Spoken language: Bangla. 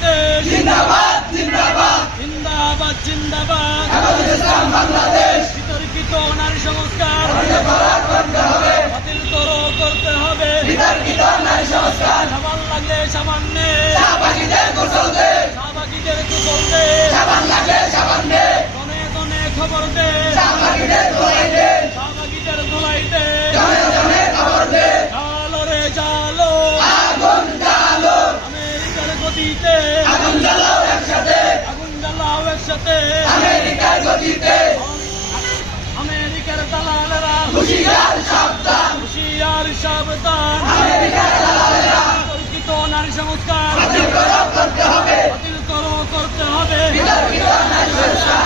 বাংলাদেশ। জিন্দাবাদ জিন্দাবাদ। বাংলাদেশ। বিতর্কিত নারী সংস্কার। হবে। বাতিল করতে হবে। নারী সংস্কার। সামান সামান্য। গতিতে। আগুন জ্বালাও একসাথে। আগুন জ্বালাও একসাথে। আমেরিকার গতিতে। আমেরিকার দালালেরা। হুশিয়ার সাবধান। হুশিয়ার সাবধান। আমেরিকার দালালেরা। কল্পিত নারী সংস্কার। করতে হবে। বাতিল করো করতে হবে। বিতর্কিত নারী সংস্কার।